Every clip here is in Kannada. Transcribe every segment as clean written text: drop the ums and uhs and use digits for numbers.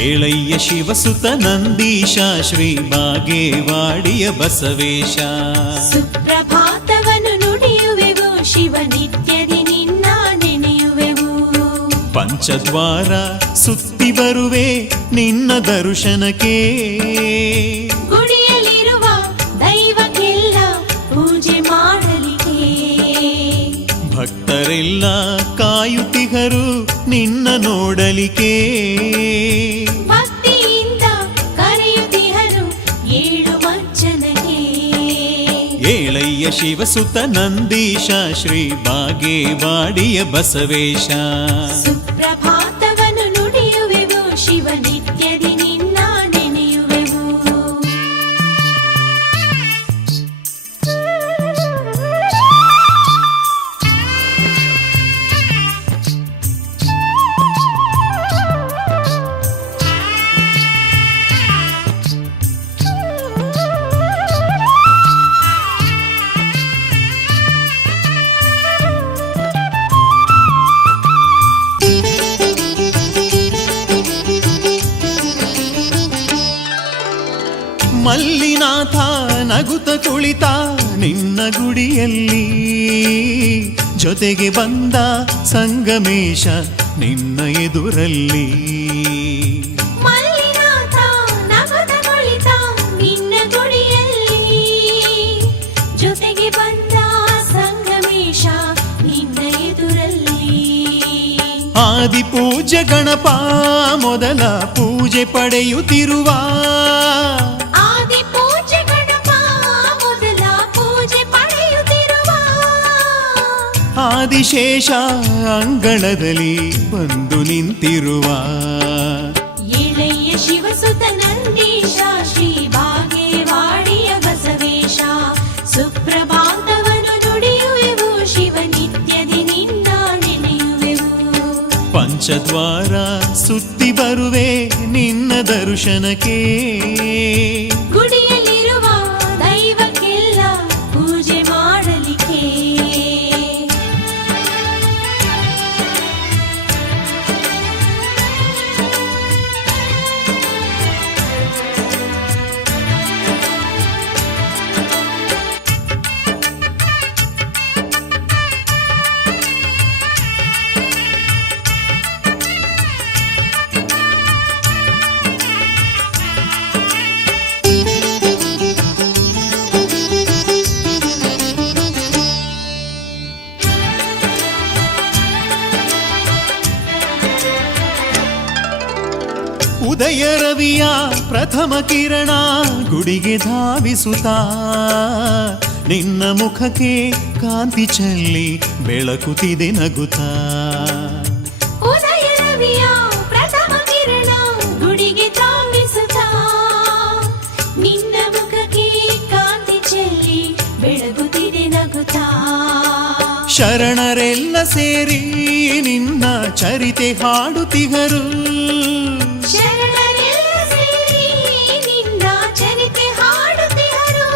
ಏಳಯ್ಯ ಶಿವಸುತ ನಂದೀಶ ಶ್ರೀ ಬಾಗೇವಾಡಿಯ ಬಸವೇಶ. ಸುಪ್ರಭಾತವನ್ನು ನುಡಿಯುವೆವು ಶಿವ ನಿತ್ಯದಿ ನಿನ್ನ ನೆನೆಯುವೆವು. ಪಂಚದ್ವಾರ ಸುತ್ತಿ ಬರುವೆ ನಿನ್ನ ದರ್ಶನಕ್ಕೆ. ಗುಡಿಯಲ್ಲಿರುವ ದೈವಕ್ಕೆಲ್ಲ ಪೂಜೆ ಮಾಡಲಿಕ್ಕೆ. ಭಕ್ತರೆಲ್ಲ ಕಾಯುತ್ತಿಗರು ನಿನ್ನ ನೋಡಲಿಕ್ಕೆ. ಭಕ್ತಿಯಿಂದ ಕರೆಯುತ್ತಿಹರು ಏಳು ಮಜ್ಜನಕ್ಕೆ. ಏಳಯ್ಯ ಶಿವಸುತ ನಂದೀಶ ಶ್ರೀ ಬಾಗೇವಾಡಿಯ ಬಸವೇಶ. ಸುಪ್ರಭಾತವನ್ನು ನುಡಿಯುವೆವು ಶಿವ ನಿತ್ಯದಿ ನಿನ್ನ ನೆನೆಯುವೆವು. ಮಲ್ಲಿನಾಥ ನಗುತ ಕುಳಿತ ನಿನ್ನ ಗುಡಿಯಲ್ಲಿ. ಜೊತೆಗೆ ಬಂದ ಸಂಗಮೇಶ ನಿನ್ನ ಎದುರಲ್ಲಿ. ಮಲ್ಲಿನಾಥ ನಗುತ್ತ ಕುಳಿತ ನಿನ್ನ ಗುಡಿಯಲ್ಲಿ. ಜೊತೆಗೆ ಬಂದ ಸಂಗಮೇಶ ನಿನ್ನ ಎದುರಲ್ಲಿ. ಆದಿಪೂಜ್ಯ ಗಣಪ ಮೊದಲ ಪೂಜೆ ಪಡೆಯುತ್ತಿರುವ. ಆದಿಪೂಜ್ಯ ಗಣಪ ಮೊದಲ ಪೂಜೆ ಪಡೆಯುತ್ತಿರುವ. ಆದಿಶೇಷ ಅಂಗಳದಲ್ಲಿ ಬಂದು ನಿಂತಿರುವ. ಏಳಯ್ಯ ಶಿವಸುತ ನಂದೀಶ ಶ್ರೀ ಬಾಗೇವಾಡಿಯ ಬಸವೇಶ. ಸುಪ್ರಭಾತವನ್ನು ನುಡಿಯುವೆವು ಶಿವ ನಿತ್ಯದಿ ನಿನ್ನ ನೆನೆಯುವೆವು. ಪಂಚದ್ವಾರ ಸುತ್ತಿ ಬರುವೆ ನಿನ್ನ ದರ್ಶನಕ್ಕೆ. ಗುಡಿಯಲ್ಲಿರುವ ದೈವಕ್ಕೆಲ್ಲ ಪೂಜೆ ಮಾಡಲಿಕ್ಕೆ. ಉದಯ ರವಿಯ ಪ್ರಥಮ ಕಿರಣ ಗುಡಿಗೆ ಧಾವಿಸುತ್ತಾ. ನಿನ್ನ ಮುಖಕ್ಕೆ ಕಾಂತಿ ಚೆಲ್ಲಿ ಬೆಳಕುತ್ತಿದೆ ನಗುತ್ತಾ. ಉದಯ ರವಿಯ ಪ್ರಥಮ ಕಿರಣ ಗುಡಿಗೆ ಧಾವಿಸುತ್ತಾ. ನಿನ್ನ ಮುಖಕ್ಕೆ ಕಾಂತಿ ಚೆಲ್ಲಿ ಬೆಳಗುತ್ತಿದೆ ನಗುತ್ತಾ. ಶರಣರೆಲ್ಲ ಸೇರಿ ನಿನ್ನ ಚರಿತೆ ಹಾಡುತ್ತಿಗರು. ಶರಣರೆಲ್ಲ ಸೇರಿ ನಿನ್ನ ಚರಿತೆ ಹಾಡುತ್ತಿಹರು.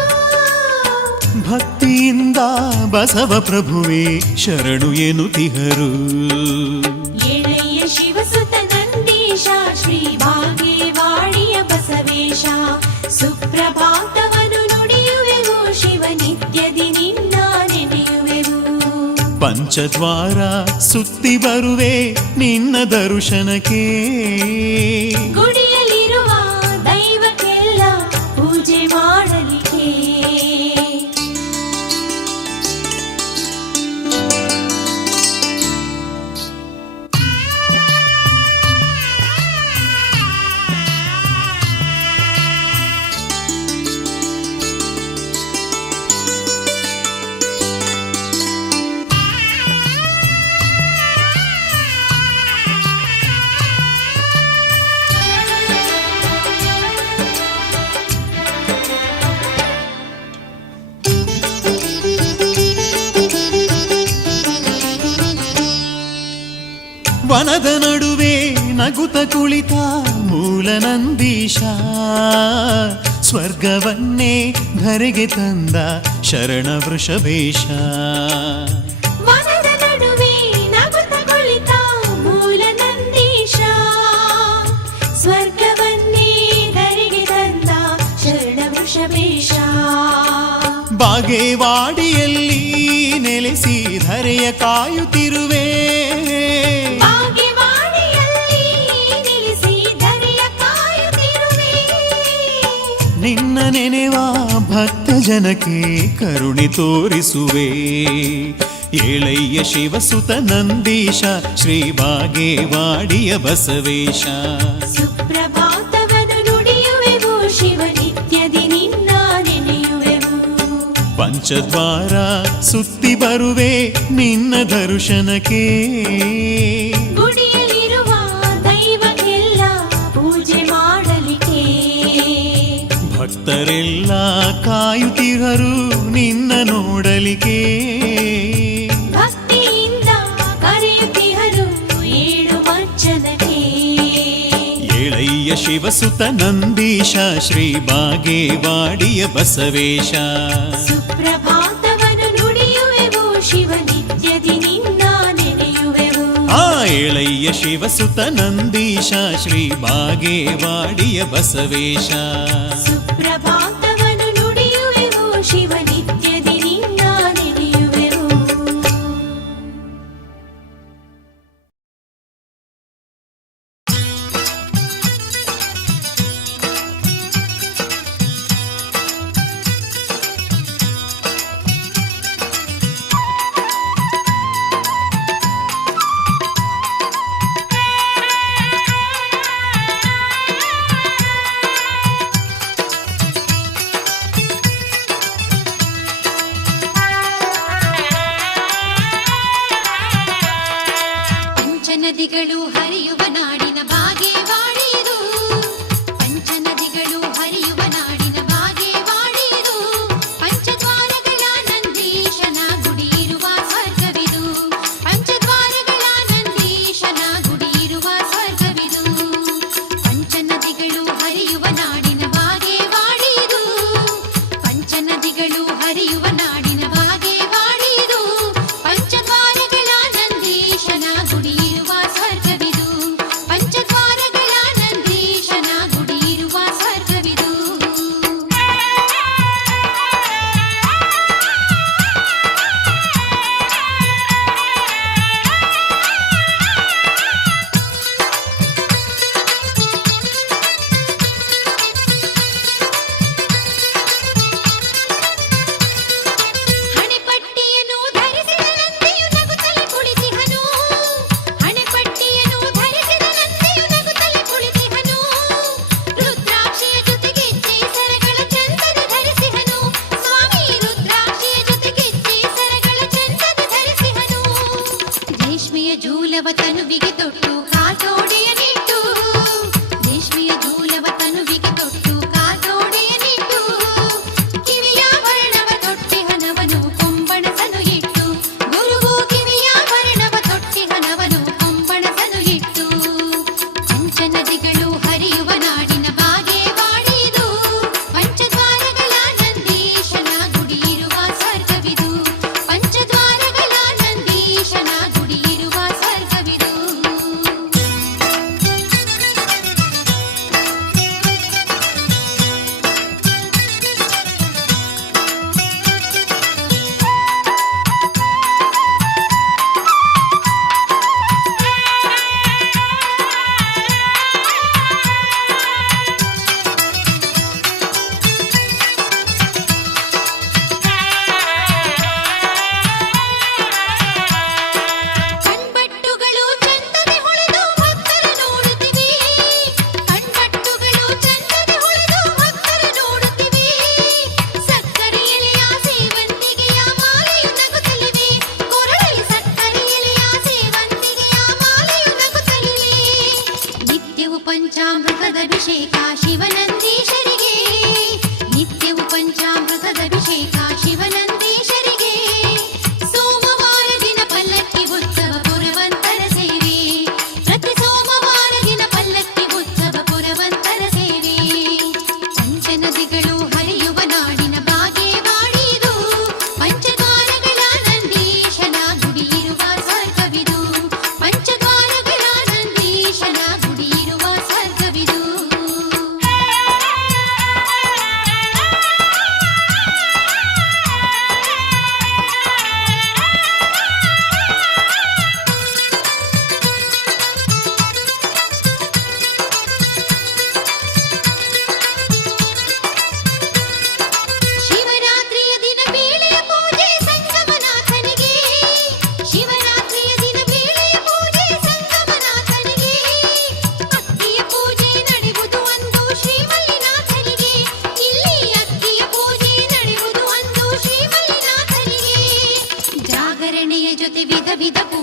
ಭಕ್ತಿಯಿಂದ ಬಸವ ಪ್ರಭುವೇ ಶರಣು ಎನ್ನುತ್ತಿಹರು. ಏಳಯ್ಯ ಶಿವಸುತ ನಂದೀಶ ಶ್ರೀ ಬಾಗೇವಾಡಿಯ ಬಸವೇಶ. ಸುಪ್ರಭಾತವನ್ನು ನುಡಿಯುವೆವು ಶಿವ ನಿತ್ಯದಿ ನಿನ್ನ ನೆನೆಯುವೆವು. ಪಂಚದ್ವಾರ ಸುತ್ತಿ ಬರುವೆ ನಿನ್ನ ದರ್ಶನಕ್ಕೆ. ಗುಡಿಯಲ್ಲಿರುವ ದೈವಕ್ಕೆಲ್ಲ ಪೂಜೆ ಮಾಡಲಿಕ್ಕೆ. ವನದ ನಡುವೆ ನಗುತ ಕುಳಿತ ಮೂಲ ನಂದೀಶ. ಸ್ವರ್ಗವನ್ನೇ ಧರೆಗೆ ತಂದ ಶರಣ ವೃಷಭೇಶ. ವನದ ನಡುವೆ ನಗುತ್ತ ಕುಳಿತ ಮೂಲ ನಂದೀಶ. ಸ್ವರ್ಗ ಬಾಗೇವಾಡಿಯಲ್ಲಿ ನೆಲೆಸಿ ಧರೆಯ ಕಾಯುತ್ತಿರುವೆ. ಬಾಗೇವಾಡಿಯಲ್ಲಿ ನೆಲೆಸಿ ಧರೆಯ ಕಾಯುತ್ತಿರುವೆ. ನಿನ್ನ ನೆನೆವ ಭಕ್ತ ಜನಕ್ಕೆ ಕರುಣೆ ತೋರಿಸುವೆ. ಏಳಯ್ಯ ಶಿವಸುತ ನಂದೀಶ ಶ್ರೀ ಬಾಗೇವಾಡಿಯ ಬಸವೇಶ. ಸುಪ್ರಭಾತವನ್ನು ನುಡಿಯುವೆವು ಶಿವ ನಿತ್ಯದಿ ನಿನ್ನ ನೆನೆಯುವೆವು. ಪಂಚದ್ವಾರ ಸುತ್ತಿ ಬರುವೆ ನಿನ್ನ ದರ್ಶನಕ್ಕೆ. ಗುಡಿಯಲ್ಲಿರುವ ದೈವಕ್ಕೆಲ್ಲ ಪೂಜೆ ಮಾಡಲಿಕ್ಕೆ. ಭಕ್ತರೆಲ್ಲ ಕಾಯುತ್ತಿಹರು ನಿನ್ನ ನೋಡಲಿಕ್ಕೆ. ಭಕ್ತಿಯಿಂದ ಕರೆಯುತ್ತಿಹರು ಏಳು ವಚನಕ್ಕೆ. ಏಳಯ್ಯ ಶಿವಸುತ ನಂದೀಶ ಶ್ರೀ ಬಾಗೇವಾಡಿಯ ಬಸವೇಶ. ಸುಪ್ರಭಾತವನ್ನು ನುಡಿಯುವೆವು ಶಿವ ನಿತ್ಯದಿ ನಿನ್ನ ನೆನೆಯುವೆವು. ಆ ಏಳಯ್ಯ ಶಿವಸುತ ನಂದೀಶ ಶ್ರೀ ಬಾಗೇವಾಡಿಯ ಬಸವೇಶ. ಸುಪ್ರಭಾತವನ್ನು ನುಡಿಯುವೆವು ಶಿವ ನಿತ್ಯದಿ ನಿನ್ನ ನೆನೆಯುವೆವು. ಪಂಚನದಿಗಳು ಹರಿಯುವ ನಾಡಿನ ಬಾಗೇವಾಡಿದು. ಪಂಚನದಿಗಳು ಹರಿಯುವ ನಾಡಿನ ಬಾಗೇವಾಡಿದು. ಪಂಚದ್ವಾರಗಳ ನಂದೀಶನ ಗುಡಿ ಇರುವ ಸ್ವರ್ಗವಿದು. ಪಂಚದ್ವಾರಗಳ ನಂದೀಶನ ಗುಡಿ ಇರುವ ಸ್ವರ್ಗವಿದು. ಪಂಚನದಿಗಳು ಹರಿಯುವ ನಾಡಿನ ಬಾಗೇವಾಡಿದು. ಪಂಚನದಿಗಳು ಹರಿಯುವ ನಾಡಿನ ಬಾಗೇವಾಡಿದು. ಪಂಚದ್ವಾರಗಳ ನಂದೀಶನ ಗುಡಿ ಇರುವ ಸ್ವರ್ಗವಿದು. ಪಂಚದ್ವಾರಗಳ ನಂದೀಶನ ಗುಡಿ ಇರುವ ಸ್ವರ್ಗವಿದು. ಹಣೆಪಟ್ಟಿಯನ್ನು ಧರಿಸಿದ ನಂದಿಯು ನಗುತ್ತಲೇ ಕುಳಿತಿಹನು. ಹಣೆಪಟ್ಟಿಯನ್ನು ಧರಿಸಿದ ನಂದಿಯು ನಗುತ್ತಲೇ ಕುಳಿತಿಹನು. ರುದ್ರಾಕ್ಷಿಯ ಜೊತೆಗೆ ಸರಗಳ ಚಂದದ ಧರಿಸಿಹನು. ಸ್ವಾಮಿ ರುದ್ರಾಕ್ಷಿಯ ಜೊತೆಗೆ ಸರಗಳ ಚಂದದ ಧರಿಸಿಹನು. ರೇಷ್ಮೆಯ ಜೂಲವ ತನುವಿಗೆ ತೊಟ್ಟು ಕಾತೋಡೆಯನಿಟ್ಟು. ರೇಷ್ಮೆಯ ಜೂಲವ ತನುವಿಗೆ ತೊಟ್ಟು ಕಾತೋಡೆಯನಿಟ್ಟು. ಕಿವಿಯ ವರ್ಣವ ತೊಟ್ಟಿಹನವನು ಕೊಂಬಣಸನು ಇಟ್ಟು. ಗುರುವು ಕಿವಿಯ ವರ್ಣವ ತೊಟ್ಟಿಹನವನು ಕೊಂಬಣಸನು ಇಟ್ಟು. ಪಂಚನದಿಗಳು ಹರಿಯುವ ನಾಡಿನ ಬಾಗೇವಾಡಿದು. ಪಂಚದ್ವಾರಗಳ ನಂದೀಶನ ಗುಡಿ ಇರುವ ಸ್ವರ್ಗವಿದು. ಪಂಚದ್ವಾರಗಳ ನಂದೀಶನ ಗುಡಿ ಇರುವ ಸ್ವರ್ಗವಿದು. ಕಣ್ಬಟ್ಟುಗಳು ಚಂದದೆ ಹೊಳೆದು ಭಕ್ತರ ನೋಡುತ್ತಿವೆ. ಕಣ್ಬಟ್ಟುಗಳು ಚಂದದೆ ಹೊಳೆದು ಭಕ್ತರ ನೋಡುತ್ತಿವೆ. ಸಕ್ಕರೆ ಎಲೆಯ ಸೇವಂತಿಗೆಯ ಮಾಲೆಯು ನಗುತ್ತಲಿವೆ. ಕೊರಳಲ್ಲಿ ಸಕ್ಕರೆ ಎಲೆಯ ಸೇವಂತಿಗೆಯ ಮಾಲೆಯು ನಗುತ್ತಲಿವೆ. ನಿತ್ಯವು ಪಂಚಾಮೃತದ ಅಭಿಷೇಕ ಶಿವನಂದೀಶರಿಗೆ. ನಿತ್ಯವು ಪಂಚಾಮೃತದ ಅಭಿಷೇಕ ಶಿವನಂದೀಶರಿಗೆ. ಸೋಮವಾರ ದಿನ ಪಲ್ಲಕ್ಕಿ ಉತ್ಸವ ಪುರವಂತರ ಸೇವೆ. ಪ್ರತಿ ಸೋಮವಾರ ದಿನ ಪಲ್ಲಕ್ಕಿ ಉತ್ಸವ ಪುರವಂತರ ಸೇವೆ. ಪಂಚನದಿಗಳು ಹರಿಯುವ ನಾಡಿನ ಬಾಗೇವಾಡಿದು. ಪಂಚದ್ವಾರಗಳ ನಂದೀಶನ ಗುಡಿ ಇರುವ ಸ್ವರ್ಗವಿದು. ಪಂಚದ್ವಾರಗಳ ನಂದೀಶನ ಗುಡಿ ಇರುವ ಸ್ವರ್ಗವಿದು.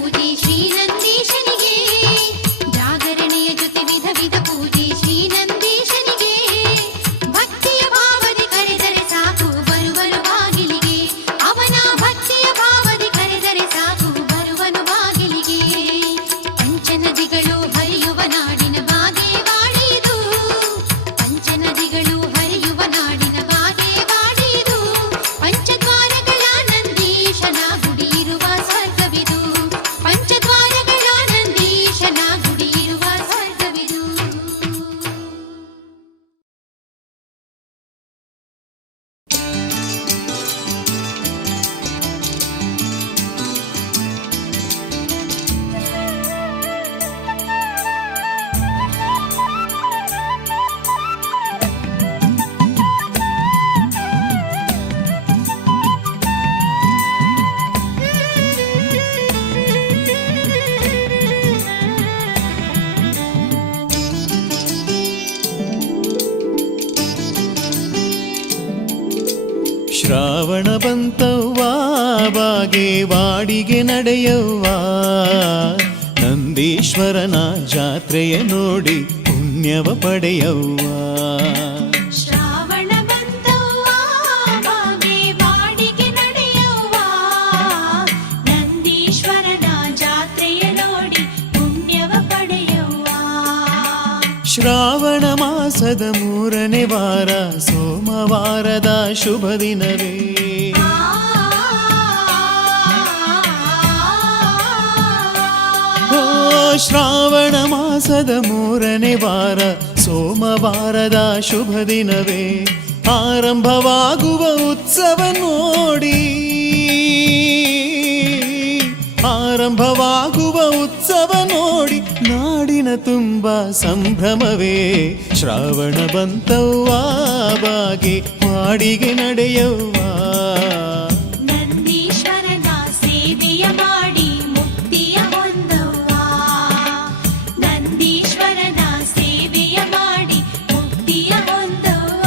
ಪೂಜೆ ಶ್ರೀ ನಂದೀಶನಿಗೆ ಜಾಗರಣೆಯ ಜೊತೆ ವಿಧ ವಿಧ ಪೂಜೆ ಶ್ರೀ ನಂದೀಶನಿಗೆ ಭಕ್ತಿಯ ಭಾವದಿ ಕರೆದರೆ ಸಾಕು ಬರುವನು ಬಾಗಿಲಿಗೆ ಅವನ ಭಕ್ತಿಯ ಭಾವದಿ ಕರೆದರೆ ಸಾಕು ಬರುವನು ಬಾಗಿಲಿಗೆ ಪಂಚನದಿಗಳು ಹರಿಯುವ ನಾಡಿನ ಬಾಗೇವಾಡಿದು ಪಂಚನದಿಗಳು ಹರಿಯುವ ನಾಡಿನ ಬಾಗೇವಾಡಿದು ಪಂಚದ್ವಾರಗಳ ನಂದೀಶನ ಗುಡಿ ಇರುವ ಸ್ವರ್ಗವಿದು ಪಂಚದ್ವಾರಗಳ ನಂದೀಶನ ಗುಡಿ ಇರುವ ಸ್ವರ್ಗವಿದು ಶ್ರಾವಣ ಬಂತವ್ವ ಬಾಗೇವಾಡಿಗೆ ನಡೆಯವ್ವ ನಂದೀಶ್ವರನ ಜಾತ್ರೆಯ ನೋಡಿ ಪುಣ್ಯವ ಪಡೆಯವ್ವ ಶ್ರಾವಣ ಬಂತವ್ವ ಬಾಗೇವಾಡಿಗೆ ನಡೆಯವ್ವ ನಂದೀಶ್ವರನ ಜಾತ್ರೆಯ ನೋಡಿ ಪುಣ್ಯವ ಪಡೆಯವ್ವ ಶ್ರಾವಣ ಮಾಸದ 3ನೇ ವಾರ ಸೋಮವಾರದ ಶುಭ ದಿನವೇ ಓ ಶ್ರಾವಣ ಮಾಸದ 3ನೇ ವಾರ ಸೋಮವಾರದ ಶುಭ ದಿನವೇ ಆರಂಭವಾಗುವ ಉತ್ಸವ ನೋಡಿ ಆರಂಭವಾಗುವ ಉತ್ಸವ ನೋಡಿ ನಾಡಿನ ತುಂಬ ಸಂಭ್ರಮವೇ ಶ್ರಾವಣ ಬಂತವ್ವ ಬಾಗೇವಾಡಿಗೆ ನಡೆಯವ್ವ ನಂದೀಶ್ವರನ ಸೇವೆಯ ಮಾಡಿ ಮುಕ್ತಿಯ ಹೊಂದವ್ವ ನಂದೀಶ್ವರನ ಸೇವೆಯ ಮಾಡಿ ಮುಕ್ತಿಯ ಹೊಂದವ್ವ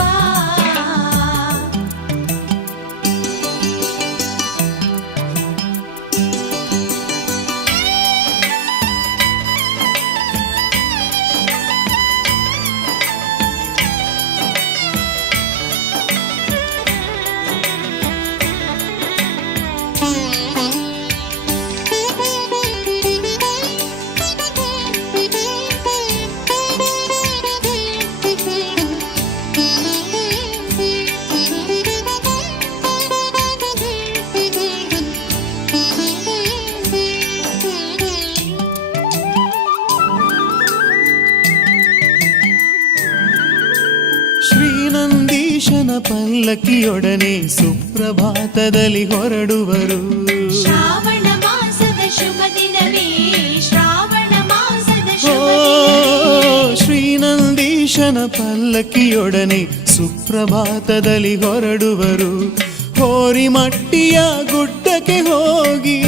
ಶ್ರೀನಂದೀಶನ ಪಲ್ಲಕ್ಕಿಯೊಡನೆ ಸುಪ್ರಭಾತದಲ್ಲಿ ಹೊರಡುವರು ಶ್ರಾವಣ ಮಾಸದ ಶುಭ ದಿನವೇ ಶ್ರಾವಣ ಮಾಸದ ಓ ಶುಭ ಶ್ರೀನಂದೀಶನ ಪಲ್ಲಕ್ಕಿಯೊಡನೆ ಸುಪ್ರಭಾತದಲ್ಲಿ ಹೊರಡುವರು ಹೋರಿಮಟ್ಟಿಯ ಗುಡ್ಡಕ್ಕೆ ಹೋಗಿ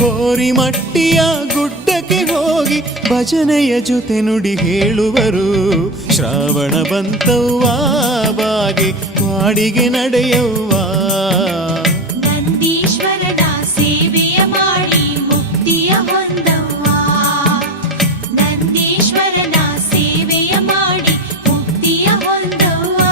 ಹೋರಿಮಟ್ಟಿಯ ಗುಡ್ಡಕ್ಕೆ ಹೋಗಿ ಭಜನೆಯ ಜೊತೆ ನುಡಿ ಹೇಳುವರು ಶ್ರಾವಣ ಬಂತವ್ವ ಬಾಗೇವಾಡಿಗೆ ನಡೆಯವ್ವ ನಂದೀಶ್ವರನ ಸೇವೆಯ ಮಾಡಿ ಮುಕ್ತಿಯ ಹೊಂದವ್ವ ನಂದೀಶ್ವರನ ಸೇವೆಯ ಮಾಡಿ ಮುಕ್ತಿಯ ಹೊಂದವ್ವ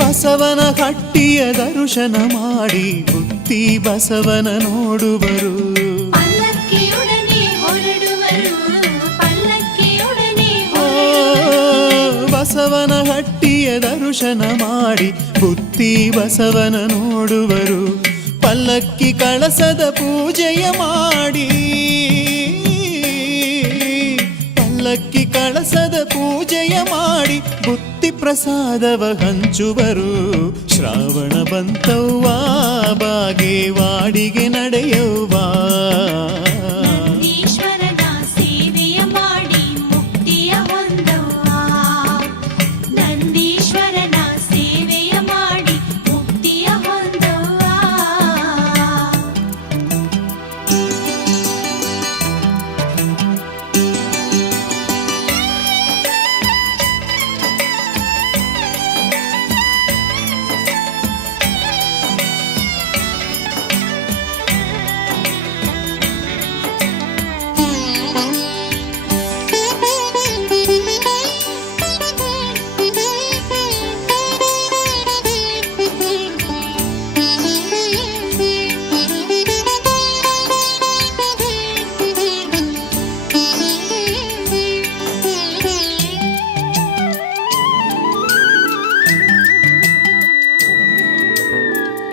ಬಸವನ ಹಟ್ಟಿಯ ದರ್ಶನ ಮಾಡಿ ಬುತ್ತಿ ಬಸವನ ನೋಡುವರು ಪಲ್ಲಕ್ಕಿಯೊಡನೆ ಹೊರಡುವರು ಪಲ್ಲಕ್ಕಿಯೊಡನೆ ಓ ಬಸವನ ಹಟ್ಟಿಯ ದರ್ಶನ ಮಾಡಿ ಬುತ್ತಿ ಬಸವನ ನೋಡುವರು ಪಲ್ಲಕ್ಕಿ ಕಳಸದ ಪೂಜೆಯ ಮಾಡಿ ಪಲ್ಲಕ್ಕಿ ಕಳಸದ ಪೂಜೆಯ ಮಾಡಿ ಬುತ್ತಿ ಪ್ರಸಾದವ ಹಂಚುವರು ಶ್ರಾವಣ ಬಂತವ್ವ ಬಾಗೇವಾಡಿಗೆ ನಡೆಯವ್ವ. ನಂದೀಶ್ವರನ ಸೇವೆಯ ಮಾಡಿ ಮುಕ್ತಿಯ ಹೊಂದವ್ವ. ನಂದೀಶ್ವರನ ಸೇವೆಯ ಮಾಡಿ ಮುಕ್ತಿಯ ಹೊಂದವ್ವ.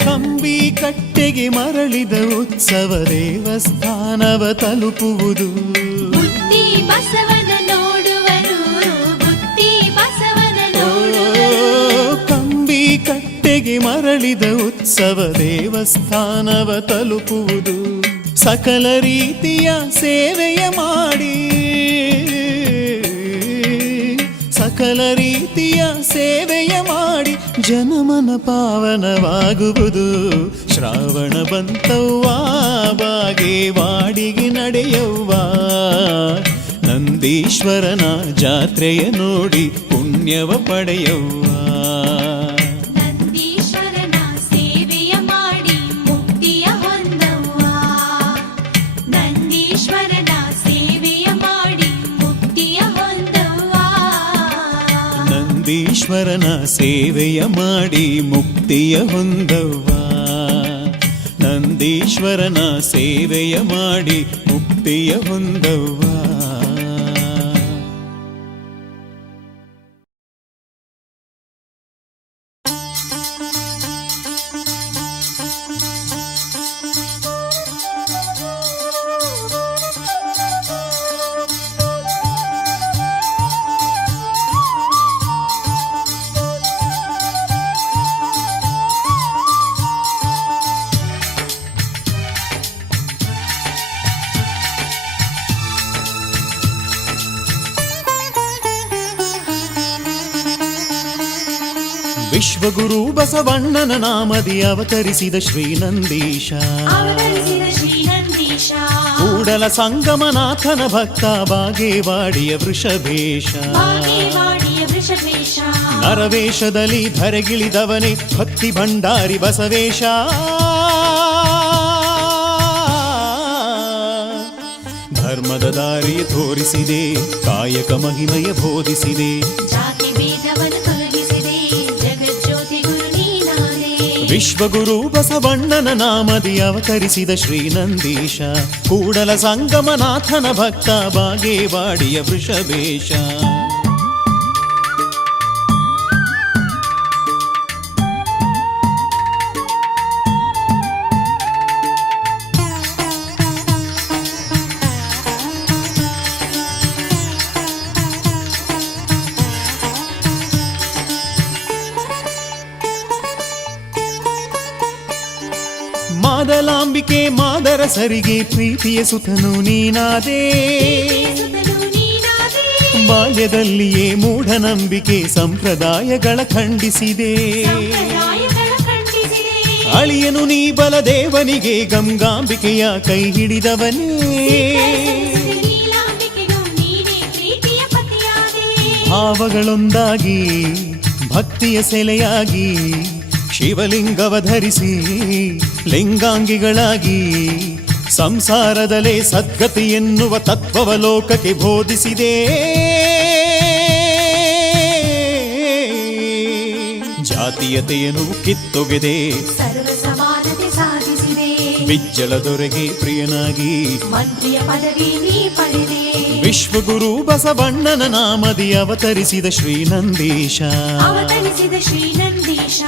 ಕಂಬಿ ಕಟ್ಟೆಗೆ ಮರಳಿದ ಉತ್ಸವ ದೇವಸ್ಥಾನವ ತಲುಪುವುದು. ಬುದ್ಧಿ ಬಸವನ ನೋಡುವರು, ಬುದ್ಧಿ ಬಸವನ ನೋಡುವರು. ಕಂಬಿ ಕಟ್ಟೆಗೆ ಮರಳಿದ ಉತ್ಸವ ದೇವಸ್ಥಾನವ ತಲುಪುವುದು. ಸಕಲ ರೀತಿಯ ಸೇವೆಯ ಮಾಡಿ, ಸಕಲ ರೀತಿಯ ಸೇವೆಯ ಮಾಡಿ ಜನಮನ ಪಾವನವಾಗುವುದು. ಶ್ರಾವಣ ಬಂತವ್ವ ಬಾಗೇವಾಡಿಗೆ ನಡೆಯವ್ವ. ನಂದೀಶ್ವರನ ಜಾತ್ರೆಯ ನೋಡಿ ಪುಣ್ಯವ ಪಡೆಯವ್ವ. ನಂದೀಶ್ವರನ ಸೇವೆಯ ಮಾಡಿ ಮುಕ್ತಿಯ ಹೊಂದವ್ವ. ನಂದೀಶ್ವರನ ಸೇವೆಯ ಮಾಡಿ ಮುಕ್ತಿಯ ಹೊಂದವ್ವ. ನಂದೀಶ್ವರನ ಸೇವೆಯ ಮಾಡಿ ಮುಕ್ತಿಯ ಹೊಂದವ್ವ. ನಂದೀಶ್ವರನ ಸೇವೆಯ ಮಾಡಿ ಮುಕ್ತಿಯ ಹೊಂದವ್ವ. ವಿಶ್ವಗುರು ಬಸವಣ್ಣನ ನಾಮದಿ ಅವತರಿಸಿದ ಶ್ರೀನಂದೀಶ. ಅವತರಿಸಿದ ಶ್ರೀನಂದೀಶ. ಕೂಡಲ ಸಂಗಮನಾಥನ ಭಕ್ತ ಬಾಗೇವಾಡಿಯ ವೃಷಭೇಶ. ಬಾಗೇವಾಡಿಯ ವೃಷಭೇಶ. ನರವೇಷದಲ್ಲಿ ಧರೆಗಿಳಿದವನೇ ಭಕ್ತಿ ಭಂಡಾರಿ ಬಸವೇಶ. ಧರ್ಮದ ದಾರಿ ತೋರಿಸಿದೆ, ಕಾಯಕ ಮಹಿಮೆಯ ಬೋಧಿಸಿದೆ. ಜಾತಿ ಭೇದವನ್ನು ತೊಲಗಿಸಿದೆ, ಜಗಜ್ಯೋತಿ ಗುರು ನೀನಾದೆ. ವಿಶ್ವಗುರು ಬಸವಣ್ಣನ ನಾಮದಿ ಅವತರಿಸಿದ ಶ್ರೀನಂದೀಶ. ಕೂಡಲ ಸಂಗಮನಾಥನ ಭಕ್ತ ಬಾಗೇವಾಡಿಯ ವೃಷಭೇಶ. ಮಾದಲಾಂಬಿಕೆ ಮಾದರ ಸರಿಗೆ ಪ್ರೀತಿಯ ಸುತನು ನೀನಾದೆ. ಸುತನು ನೀನಾದೆ. ಬಾಲ್ಯದಲ್ಲಿಯೇ ಮೂಢನಂಬಿಕೆ ಸಂಪ್ರದಾಯಗಳ ಖಂಡಿಸಿದೆ. ಸಂಪ್ರದಾಯಗಳ ಖಂಡಿಸಿದೆ. ಅಳಿಯನು ನೀ ಬಲದೇವನಿಗೆ ಗಂಗಾಂಬಿಕೆಯ ಕೈ ಹಿಡಿದವನೇ. ನೀಲಾಂಬಿಕೆಗೂ ನೀನೇ ಪ್ರೀತಿಯ ಪತಿಯಾದೆ. ಭಾವಗಳೊಂದಾಗಿ ಭಕ್ತಿಯ ಸೆಲೆಯಾಗಿ ಶಿವಲಿಂಗವ ಧರಿಸಿ ಲಿಂಗಾಂಗಿಗಳಾಗಿ ಸಂಸಾರದಲ್ಲೇ ಸದ್ಗತಿ ಎನ್ನುವ ತತ್ವವ ಲೋಕಕ್ಕೆ ಬೋಧಿಸಿದೆ. ಜಾತೀಯತೆಯನ್ನು ಕಿತ್ತೊಗೆದೆ, ಸರ್ವ ಸಮಾನತೆ ಸಾಧಿಸಿದೆ. ಬಿಜ್ಜಳ ದೊರೆಗೆ ಪ್ರಿಯನಾಗಿ ಮಂತ್ರಿಯ ಪದವಿ ನೀ ಪಡೆದೆ. ವಿಶ್ವಗುರು ಬಸವಣ್ಣನ ನಾಮದಿ ಅವತರಿಸಿದ ಶ್ರೀನಂದೀಶ. ಅವತರಿಸಿದ ಶ್ರೀನಂದೀಶ.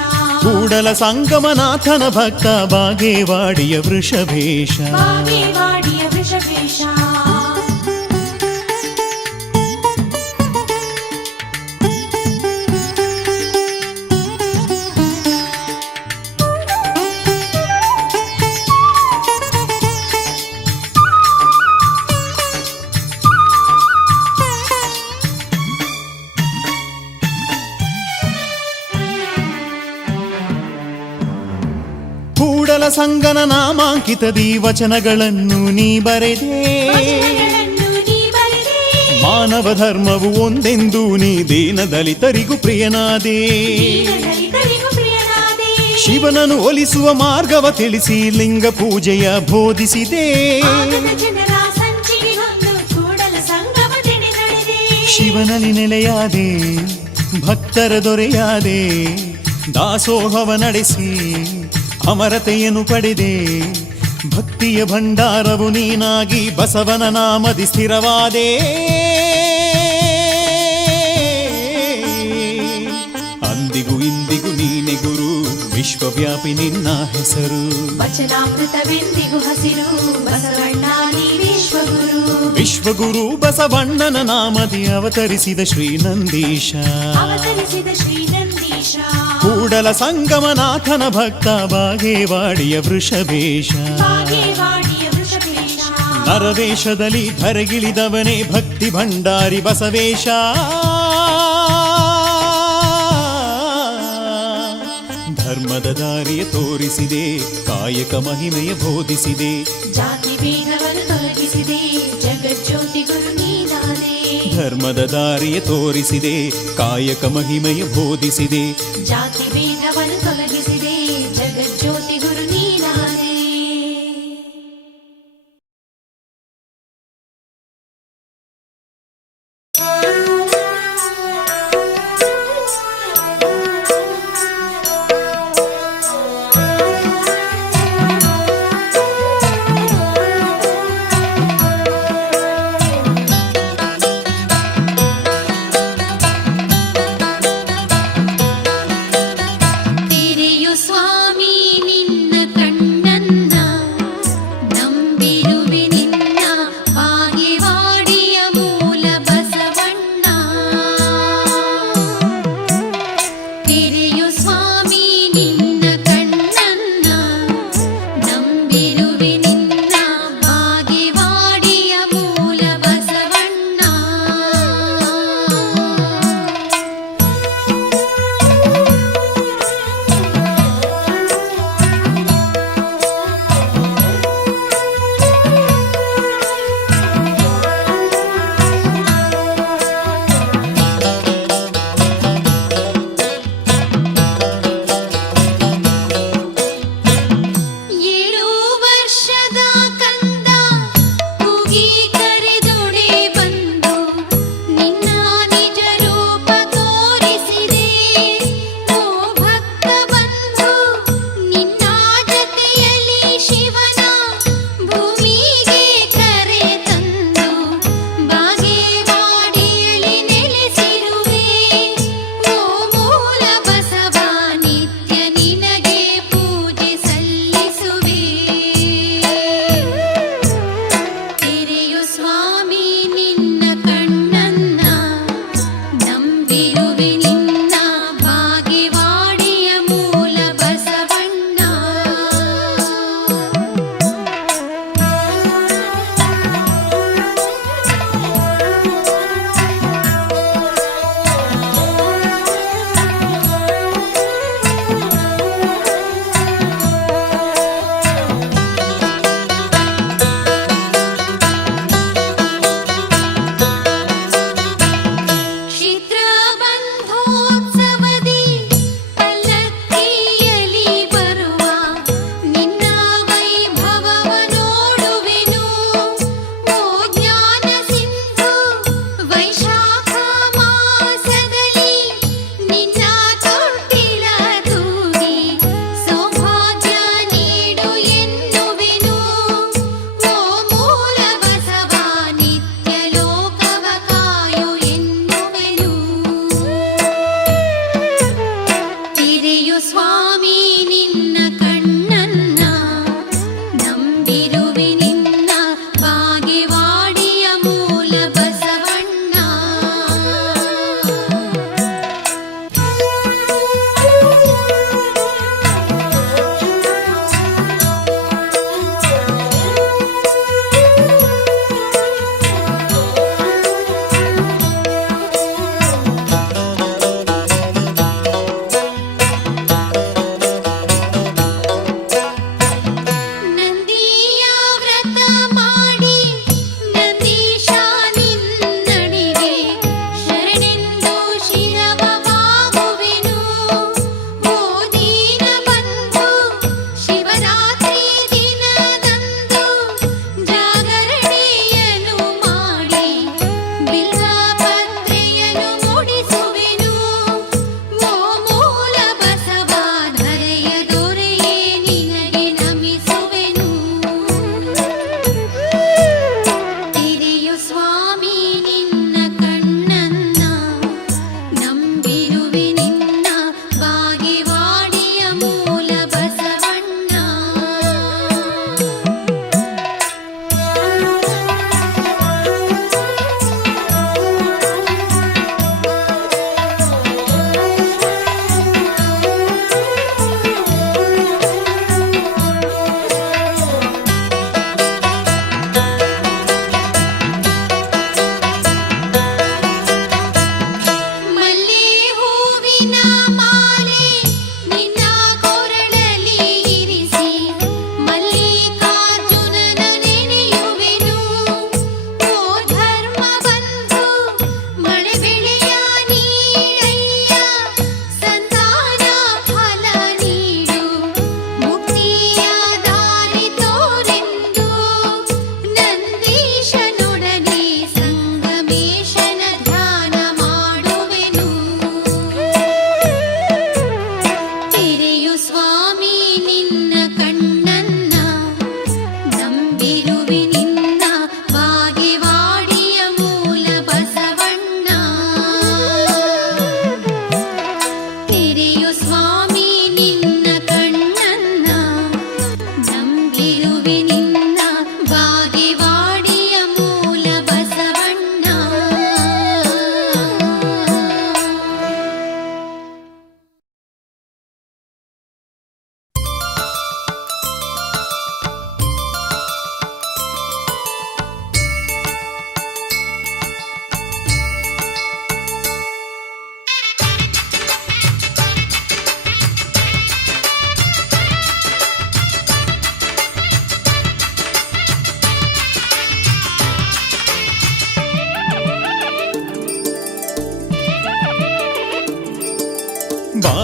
ಕೂಡಲ ಸಂಗಮನಾಥನ ಭಕ್ತ ಬಾಗೇವಾಡಿಯ ವೃಷಭೇಶ. ಬಾಗೇವಾಡಿಯ ವೃಷಭೇಶ. ಸಂಗನ ನಾಮಾಂಕಿತದಿ ವಚನಗಳನ್ನು ನೀ ಬರೆದೆ ವಚನಗಳನ್ನು ನೀ ಬರೆದೆ. ಮಾನವ ಧರ್ಮವು ಒಂದೆಂದು ನೀ ದೀನ ದಲಿತರಿಗೂ ಪ್ರಿಯನಾದೆ ದೀನದಲಿತರಿಗೂ ಪ್ರಿಯನಾದೆ. ಶಿವನನ್ನು ಒಲಿಸುವ ಮಾರ್ಗವ ತಿಳಿಸಿ ಲಿಂಗ ಪೂಜೆಯ ಬೋಧಿಸಿದೆ ಆಗದ ಜನರ ಸಂಚಿಗೆ ಹೊಂದು ಕೂಡಲ ಸಂಗಮ ತೆಡೆ ನಡೆದೆ. ಶಿವನಲ್ಲಿ ನೆಲೆಯಾದೆ ಭಕ್ತರ ದೊರೆಯಾದೆ ದಾಸೋಹವ ನಡೆಸಿ ಅಮರತೆಯನ್ನು ಪಡೆದೆ ಭಕ್ತಿಯ ಭಂಡಾರವು ನೀನಾಗಿ ಬಸವನ ನಾಮದಿ ಸ್ಥಿರವಾದೆ ಅಂದಿಗೂ ಇಂದಿಗೂ ನೀನೆ ಗುರು ವಿಶ್ವವ್ಯಾಪಿ ನಿನ್ನ ಹೆಸರು ವಚನಾಮೃತವೆಂದಿಗೂ ಹಸಿರು ಬಸವಣ್ಣ ನೀ ವಿಶ್ವಗುರು. ವಿಶ್ವಗುರು ಬಸವಣ್ಣನ ನಾಮದಿ ಅವತರಿಸಿದ ಶ್ರೀ ನಂದೀಶ ಅವತರಿಸಿದ ಶ್ರೀ ನಂದೀಶ. ಕೂಡಲ ಸಂಗಮನಾಥನ ಭಕ್ತ ಬಾಗೇವಾಡಿಯ ವೃಷಭೇಶ ಬಾಗೇವಾಡಿಯ ವೃಷಭೇಶ. ನರವೇಷದಲ್ಲಿ ಧರೆಗಿಳಿದವನೇ ಭಕ್ತಿ ಭಂಡಾರಿ ಬಸವೇಶ ಧರ್ಮದ ದಾರಿಯ ತೋರಿಸಿದೆ ಕಾಯಕ ಮಹಿಮೆಯ ಬೋಧಿಸಿದೆ ಜಾತಿ ಭೇದವನ್ನು ತೊಲಗಿಸಿದೆ ಜಗಜ್ಯೋತಿ ಗುರು ನೀನಾದೆ. ಧರ್ಮದ ದಾರಿಯ ತೋರಿಸಿದೆ ಕಾಯಕ ಮಹಿಮೆಯ ಬೋಧಿಸಿದೆ ಜಾತಿ ಭೇದವನ್ನು ತೊಲಗಿಸಿದೆ ಜಗಜ್ಯೋತಿ ಗುರು ನೀನಾದೆ. ತೆರೆಯು ಸ್ವಾಮಿ ನಿನ್ನ ಕಣ್ಣನ್ನ ನಂಬಿರುವೆ ನಿನ್ನ ಬಾಗೇವಾಡಿಯ ಮೂಲ ಬಸವಣ್ಣ. ತೆರೆಯು ಸ್ವಾಮಿ ನಿನ್ನ ಕಣ್ಣನ್ನ ನಂಬಿರುವೆ ನಿನ್ನ ಬಾಗೇವಾಡಿಯ ಮೂಲ ಬಸವಣ್ಣ. ಏಳು ವರ್ಷದ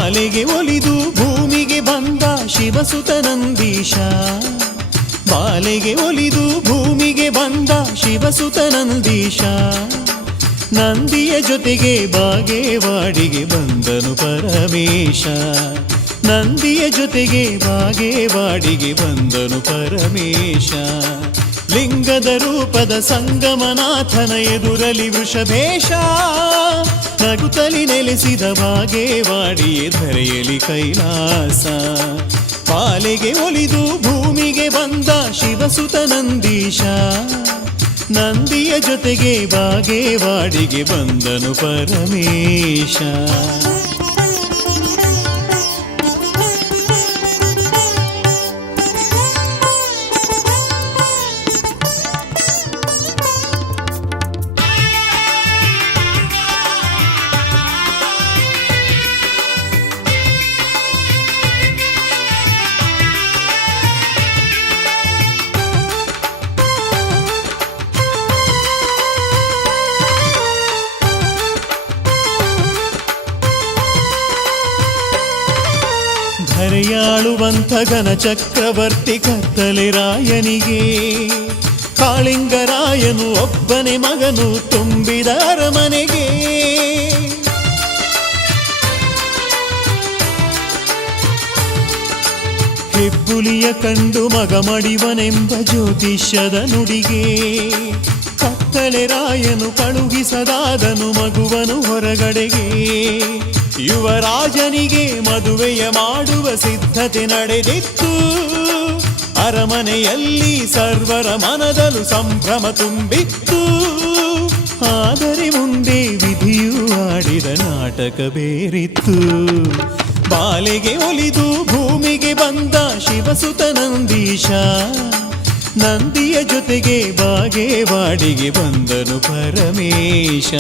ಬಾಲೆಗೆ ಒಲಿದು ಭೂಮಿಗೆ ಬಂದ ಶಿವಸುತ ನಂದೀಶ ಬಾಲೆಗೆ ಒಲಿದು ಭೂಮಿಗೆ ಬಂದ ಶಿವಸುತ ನಂದೀಶ ನಂದಿಯ ಜೊತೆಗೆ ಬಾಗೇವಾಡಿಗೆ ಬಂದನು ಪರಮೇಶ ನಂದಿಯ ಜೊತೆಗೆ ಬಾಗೇವಾಡಿಗೆ ಬಂದನು ಪರಮೇಶ ಲಿಂಗದ ರೂಪದ ಸಂಗಮನಾಥನ ಎದುರಲಿ ವೃಷಭೇಶ ನಗುತ್ತಲಿ ನೆಲೆಸಿದ ಬಾಗೇವಾಡಿಯೇ ಧರೆಯಲಿ ಕೈಲಾಸ ಬಾಲೆಗೆ ಒಲಿದು ಭೂಮಿಗೆ ಬಂದ ಶಿವಸುತ ನಂದೀಶ ನಂದಿಯ ಜೊತೆಗೆ ಬಾಗೇವಾಡಿಗೆ ಬಂದನು ಪರಮೇಶ ಧರೆಯಾಳುವಂಥ ಘನ ಚಕ್ರವರ್ತಿ ಕತ್ತಲೆ ರಾಯನಿಗೆ ಕಾಳಿಂಗರಾಯನು ಒಬ್ಬನೇ ಮಗನು ತುಂಬಿದ ಅರಮನೆಗೆ ಹೆಬ್ಬುಲಿಯ ಕಂಡು ಮಗ ಮಡಿವನೆಂಬ ಜ್ಯೋತಿಷ್ಯದ ನುಡಿಗೆ ಕತ್ತಲೆ ರಾಯನು ಕಳುಹಿಸದಾದನು ಮಗುವನು ಹೊರಗಡೆಗೆ ಯುವರಾಜನಿಗೆ ಮದುವೆಯ ಮಾಡುವ ಸಿದ್ಧತೆ ನಡೆದಿತ್ತು ಅರಮನೆಯಲ್ಲಿ ಸರ್ವರ ಮನದಲ್ಲೂ ಸಂಭ್ರಮ ತುಂಬಿತ್ತು ಆದರೆ ಮುಂದೆ ವಿಧಿಯು ಆಡಿದ ನಾಟಕ ಬೇರಿತ್ತು ಬಾಲೆಗೆ ಒಲಿದು ಭೂಮಿಗೆ ಬಂದ ಶಿವಸುತ ನಂದೀಶ ನಂದಿಯ ಜೊತೆಗೆ ಬಾಗೇವಾಡಿಗೆ ಬಂದನು ಪರಮೇಶ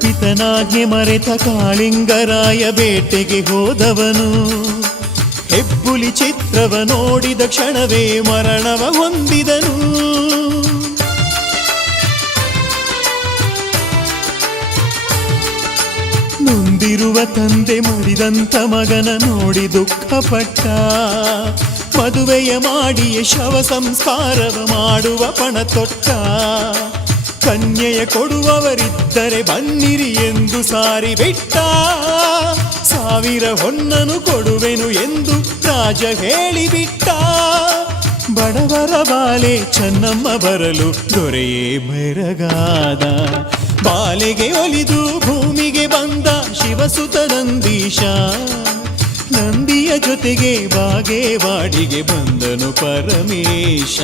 ಪಿತನಾಜ್ಞೆ ಮರೆತ ಕಾಳಿಂಗರಾಯ ಬೇಟೆಗೆ ಹೋದವನು ಹೆಬ್ಬುಲಿ ಚಿತ್ರವ ನೋಡಿದ ಕ್ಷಣವೇ ಮರಣವ ಹೊಂದಿದನು ನೊಂದಿರುವ ತಂದೆ ಮಡಿದಂಥ ಮಗನ ನೋಡಿ ದುಃಖಪಟ್ಟ ಮದುವೆಯ ಮಾಡಿಯೇ ಶವ ಸಂಸ್ಕಾರವ ಮಾಡುವ ಪಣ ತೊಟ್ಟ ಕನ್ಯೆಯ ಕೊಡುವವರಿದ್ದರೆ ಬನ್ನಿರಿ ಎಂದು ಸಾರಿ ಬಿಟ್ಟ 1000 ಹೊನ್ನನು ಕೊಡುವೆನು ಎಂದು ರಾಜ ಹೇಳಿಬಿಟ್ಟ ಬಡವರ ಬಾಲೆ ಚೆನ್ನಮ್ಮ ಬರಲು ದೊರೆಯೇ ಬೆರಗಾದ ಬಾಲೆಗೆ ಒಲಿದು ಭೂಮಿಗೆ ಬಂದ ಶಿವಸುತ ನಂದೀಶ ನಂದಿಯ ಜೊತೆಗೆ ಬಾಗೇವಾಡಿಗೆ ಬಂದನು ಪರಮೇಶ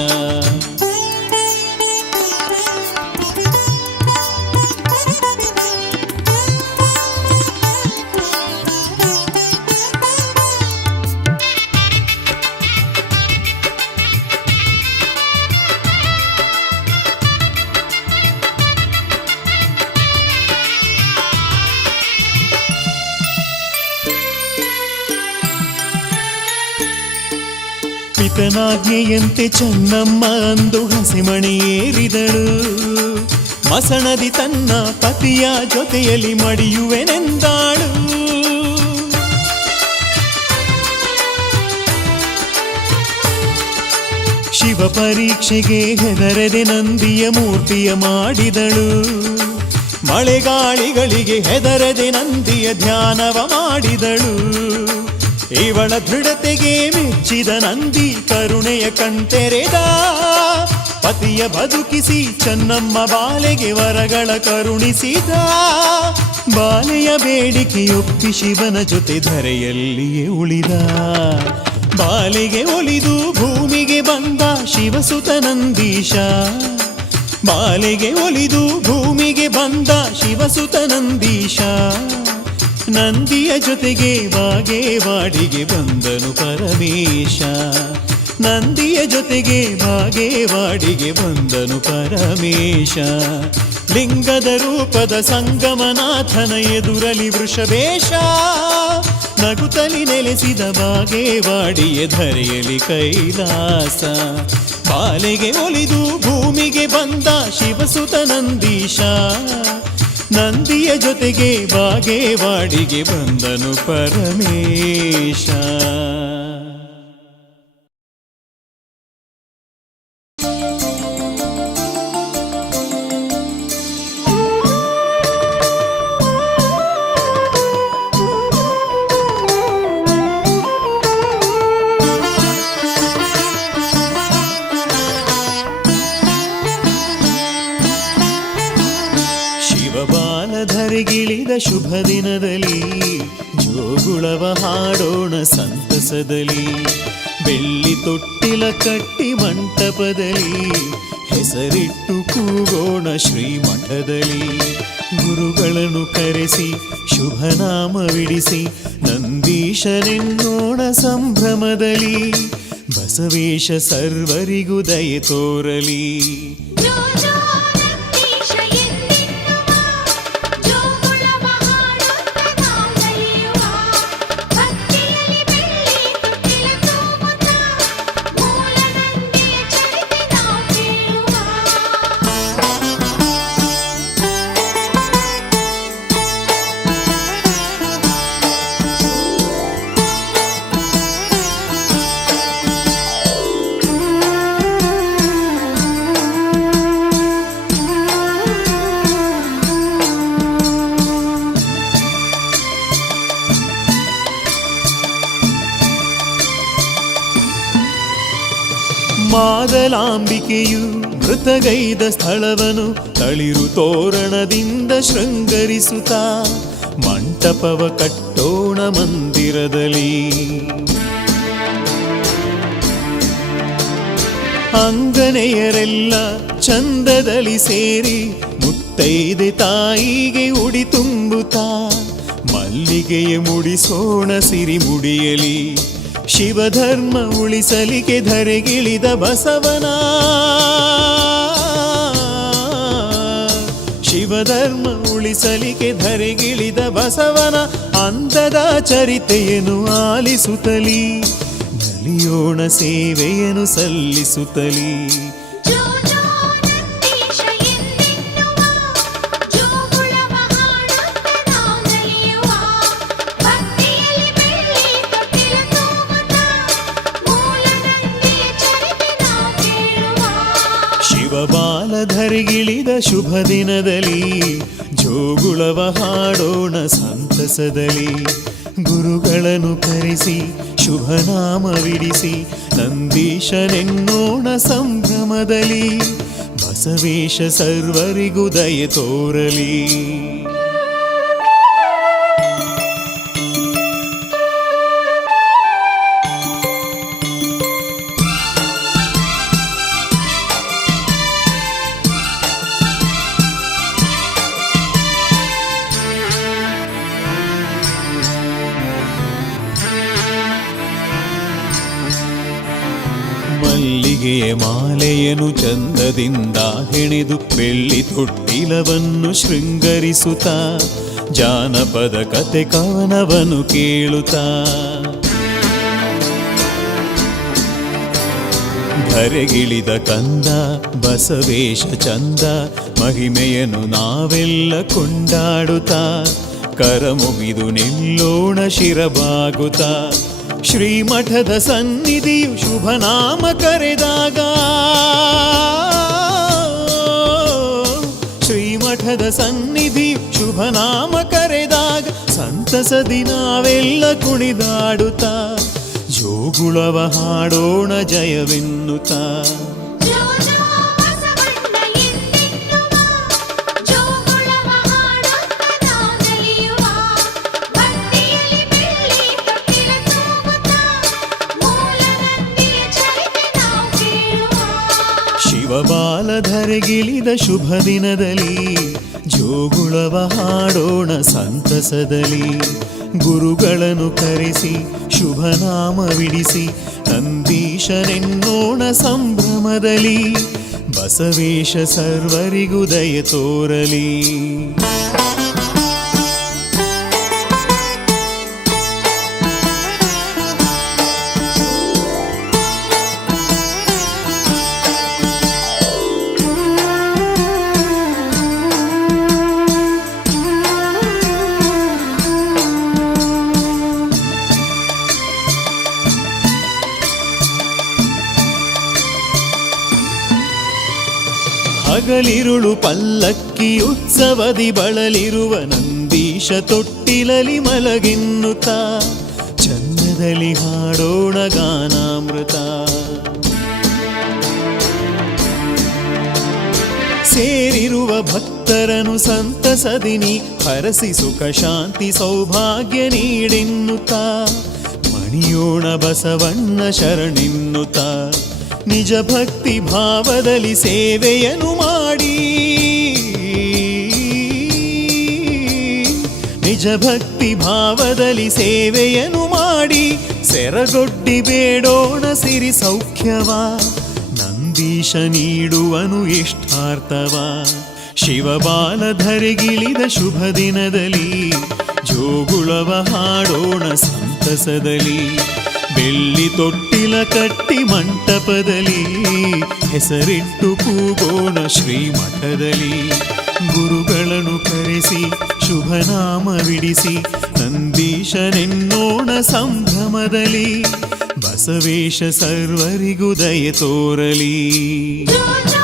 ಪಿತನಾಜ್ಞೆಯಂತೆ ಚೆನ್ನಮ್ಮ ಅಂದು ಹಸಿಮಣೆಯೇರಿದಳು ಮಸಣದಿ ತನ್ನ ಪತಿಯ ಜೊತೆಯಲ್ಲಿ ಮಡಿಯುವೆನೆಂದಾಳು ಶಿವ ಪರೀಕ್ಷೆಗೆ ಹೆದರದೆ ನಂದಿಯ ಮೂರ್ತಿಯ ಮಾಡಿದಳು ಮಳೆಗಾಳಿಗಳಿಗೆ ಹೆದರದೆ ನಂದಿಯ ಧ್ಯಾನವ ಮಾಡಿದಳು ಇವಳ ದೃಢತೆಗೆ ಮೆಚ್ಚಿದ ನಂದಿ ಕರುಣೆಯ ಕಣ್ತೆರೆದ ಪತಿಯ ಬದುಕಿಸಿ ಚೆನ್ನಮ್ಮ ಬಾಲೆಗೆ ವರಗಳ ಕರುಣಿಸಿದ ಬಾಲೆಯ ಬೇಡಿಕೆಯೊಪ್ಪಿ ಶಿವನ ಜೊತೆ ಧರೆಯಲ್ಲಿಯೇ ಉಳಿದ ಬಾಲೆಗೆ ಒಲಿದು ಭೂಮಿಗೆ ಬಂದ ಶಿವಸುತ ನಂದೀಶ ಬಾಲೆಗೆ ಒಲಿದು ಭೂಮಿಗೆ ಬಂದ ಶಿವಸುತ ನಂದೀಶ ನಂದಿಯ ಜೊತೆಗೆ ಬಾಗೇವಾಡಿಗೆ ಬಂದನು ಪರಮೇಶ. ನಂದಿಯ ಜೊತೆಗೆ ಬಾಗೇವಾಡಿಗೆ ಬಂದನು ಪರಮೇಶ. ಲಿಂಗದ ರೂಪದ ಸಂಗಮನಾಥನ ಎದುರಲಿ ವೃಷಭೇಶ. ನಗುತ್ತಲಿ ನೆಲೆಸಿದ ಬಾಗೇವಾಡಿಯ ಧರೆಯಲಿ ಕೈಲಾಸ. ಬಾಲೆಗೆ ಒಲಿದು ಭೂಮಿಗೆ ಬಂದ ಶಿವಸುತ ನಂದೀಶ. ನಂದಿಯ ಜೊತೆಗೆ ಬಾಗೇವಾಡಿಗೆ ಬಂದನು ಪರಮೇಶ. ಧರೆಗಿಳಿದ ಶುಭ ದಿನದಲ್ಲಿ ಜೋಗುಳವ ಹಾಡೋಣ ಸಂತಸದಲ್ಲಿ. ಬೆಳ್ಳಿ ತೊಟ್ಟಿಲ ಕಟ್ಟಿ ಮಂಟಪದಲ್ಲಿ ಹೆಸರಿಟ್ಟು ಕೂಗೋಣ ಶ್ರೀಮಠದಲ್ಲಿ. ಗುರುಗಳನ್ನು ಕರೆಸಿ ಶುಭನಾಮವಿಡಿಸಿ ನಂದೀಶನೆನ್ನೋಣ ಸಂಭ್ರಮದಲ್ಲಿ. ಬಸವೇಶ ಸರ್ವರಿಗೂ ದಯೆ ತೋರಲಿ. ಜೋ ಜೋ ನಂದೀಶ ಎಂದೆನ್ನುವ, ಜೋಗುಳವ ಹಾಡುತ್ತ ನಾವು ನಲಿಯುವ. ಭಕ್ತಿಯಲ್ಲಿ ಬೆಳ್ಳಿ ತೊಟ್ಟಿಲ ತೂಗುತ್ತ, ಮೂಲ ನಂದಿಯ ಚರಿತೆ ನಾವು ಕೇಳುವ. ಮಾದಲಾಂಬಿಕೆಯು ಮೃತಗೈದ ಸ್ಥಳವನು ತಳಿರು ತೋರಣದಿಂದ ಶೃಂಗರಿಸುತ್ತ ಮಂಟಪವ ಕಟ್ಟೋಣ ಮಂದಿರದಲ್ಲಿ. ಅಂಗನೆಯರೆಲ್ಲ ಚಂದದಲ್ಲಿ ಸೇರಿ ಮುತ್ತೈದೆ ತಾಯಿಗೆ ಉಡಿ ತುಂಬುತ್ತಾ ಮಲ್ಲಿಗೆಯ ಮುಡಿಸೋಣ ಸಿರಿ ಮುಡಿಯಲಿ. ಶಿವಧರ್ಮ ಉಳಿಸಲಿಕ್ಕೆ ಧರೆಗಿಳಿದ ಬಸವನ, ಶಿವಧರ್ಮ ಉಳಿಸಲಿಕ್ಕೆ ಧರೆಗಿಳಿದ ಬಸವನ ಅಂದದ ಚರಿತೆಯನ್ನು ಆಲಿಸುತ್ತಲಿ. ನಲಿಯೋಣ ಸೇವೆಯನ್ನು ಸಲ್ಲಿಸುತ್ತಲಿ. ಜೋ ಜೋ ನಂದೀಶ ಎಂದೆನ್ನುವ, ಜೋಗುಳವ ಹಾಡುತ್ತ ನಾವು ನಲಿಯುವ. ಭಕ್ತಿಯಲ್ಲಿ ಬೆಳ್ಳಿ ತೊಟ್ಟಿಲ ತೂಗುತ್ತ, ಮೂಲ ನಂದಿಯ ಚರಿತೆ ನಾವು ಕೇಳುವ. ಶಿವಬಾಲಧರಿಗಿಳಿದ ಶುಭ ದಿನದಲ್ಲಿ ಜೋಗುಳವ ಹಾಡೋಣ ಸಂತಸದಲ್ಲಿ. ಗುರುಗಳನ್ನು ಕರೆಸಿ ಶುಭನಾಮವಿಡಿಸಿ ನಂದೀಶನೆನ್ನೋಣ ಸಂಭ್ರಮದಲ್ಲಿ. ಬಸವೇಶ ಸರ್ವರಿಗೂ ದಯೆ ತೋರಲಿ. ಮಲ್ಲಿಗೆಯ ಮಾಲೆಯನ್ನು ಚಂದದಿಂದ ಹೆಣೆದು ಬೆಳ್ಳಿ ತೊಟ್ಟಿಲವನ್ನು ಶೃಂಗರಿಸುತ್ತಾ ಜಾನಪದ ಕತೆ ಕವನವನ್ನು ಕೇಳುತ್ತಾ ಧರೆಗಿಳಿದ ಕಂದ ಬಸವೇಶ ಚಂದ ಮಹಿಮೆಯನ್ನು ನಾವೆಲ್ಲ ಕೊಂಡಾಡುತ್ತಾ ಕರಮುಗಿದು ನಿಲ್ಲೋಣ ಶಿರಬಾಗುತ್ತಾ. ಶ್ರೀಮಠದ ಸನ್ನಿಧಿಯು ಶುಭನಾಮ ಕರೆದಾಗ, ಶ್ರೀಮಠದ ಸನ್ನಿಧಿಯು ಶುಭನಾಮ ಕರೆದಾಗ ಸಂತಸದಿ ನಾವೆಲ್ಲ ಕುಣಿದಾಡುತ್ತಾ ಜೋಗುಳವ ಹಾಡೋಣ ಜಯವೆನ್ನುತ್ತಾ. ಜೋ ಜೋ ಬಸವಣ್ಣ ಎಂದೆನ್ನುವ, ಜೋಗುಳವ ಹಾಡುತ್ತ ನಾವು ನಲಿಯುವ. ಭಕ್ತಿಯಲ್ಲಿ ಬೆಳ್ಳಿ ತೊಟ್ಟಿಲ ತೂಗುತ್ತ, ಮೂಲ ನಂದಿಯ ಚರಿತೆ ನಾವು ಕೇಳುವ. ಶಿವಬಾಲಧರ ಧರೆಗಿಳಿದ ಶುಭ ದಿನದಲ್ಲಿ ಜೋಗುಳವ ಹಾಡೋಣ ಸಂತಸದಲ್ಲಿ. ಗುರುಗಳನ್ನು ಕರೆಸಿ ಶುಭನಾಮವಿಡಿಸಿ ನಂದೀಶನೆನ್ನೋಣ ಸಂಭ್ರಮದಲ್ಲಿ. ಬಸವೇಶ ಸರ್ವರಿಗೂ ದಯೆ ತೋರಲಿ. ಹಗಲಿರುಳು ಪಲ್ಲಕ್ಕಿ ಉತ್ಸವದಿ ಬಳಲಿರುವ ನಂದೀಶ ತೊಟ್ಟಿಲಲಿ ಮಲಗೆನ್ನುತ್ತ ಚಂದದಲ್ಲಿ ಹಾಡೋಣ ಗಾನಾಮೃತ. ಸೇರಿರುವ ಭಕ್ತರನು ಸಂತಸದಿನಿ ಹರಸಿ ಸುಖ ಶಾಂತಿ ಸೌಭಾಗ್ಯ ನೀಡೆನ್ನುತ್ತ ಮಣಿಯೋಣ ಬಸವಣ್ಣ ಶರಣೆನ್ನುತ್ತ. ನಿಜ ಭಕ್ತಿ ಭಾವದಲ್ಲಿ ಸೇವೆಯನ್ನು ಮಾಡಿ, ನಿಜ ಭಕ್ತಿ ಭಾವದಲ್ಲಿ ಸೇವೆಯನ್ನು ಮಾಡಿ ಸೆರಗೊಡ್ಡಿ ಬೇಡೋಣ ಸಿರಿ ಸೌಖ್ಯವ. ನಂದೀಶ ನೀಡುವನು ಇಷ್ಟಾರ್ಥವ. ಶಿವಬಾಲ ಧರೆಗಿಳಿದ ಶುಭ ದಿನದಲ್ಲಿ ಜೋಗುಳವ ಹಾಡೋಣ ಸಂತಸದಲ್ಲಿ. ಬೆಳ್ಳಿ ತೊಟ್ಟಿಲ ಕಟ್ಟಿ ಮಂಟಪದಲ್ಲಿ ಹೆಸರಿಟ್ಟು ಕೂಗೋಣ ಶ್ರೀಮಠದಲ್ಲಿ. ಗುರುಗಳನ್ನು ಕರೆಸಿ ಶುಭನಾಮವಿಡಿಸಿ ನಂದೀಶನೆನ್ನೋಣ ಸಂಭ್ರಮದಲ್ಲಿ. ಬಸವೇಶ ಸರ್ವರಿಗೂ ದಯೆ ತೋರಲಿ. ಜೋ ಜೋ